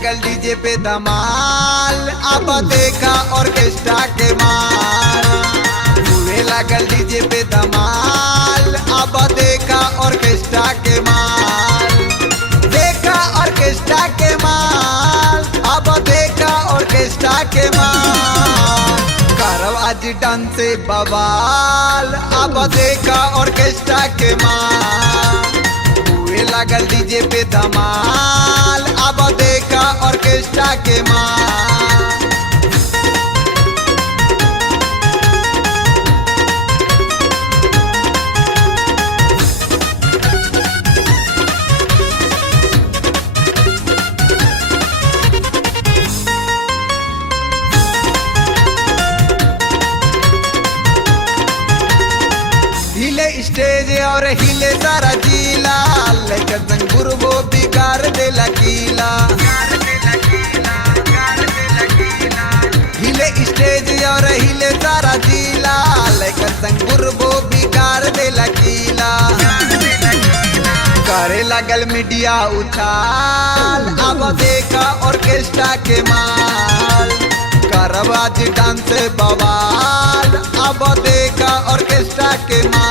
लागल डीजे पे धमाल, अब देखा ऑर्केस्ट्रा के माल। हुए लागल डीजे पे धमाल, अब देखा ऑर्केस्ट्रा के माल। देखा ऑर्केस्ट्रा के माल, अब देखा ऑर्केस्ट्रा के माल। करब आज डांस बवाल, अब देखा ऑर्केस्ट्रा के माल। हुए लागल डीजे पे धमाल, अब देखा ऑर्केस्ट्रा के माल। हिले स्टेज और हिले सारा जिला, लेकर संगुर वो बिगाड़ देला कीला। हिले स्टेज और हिले सारा जिला, लेकर संगुर वो बिगाड़ देला कीला। करे लागल मीडिया उछाल, अब देखा ऑर्केस्ट्रा के माल। करब आज डांस बवाल, अब देखा ऑर्केस्ट्रा के माल।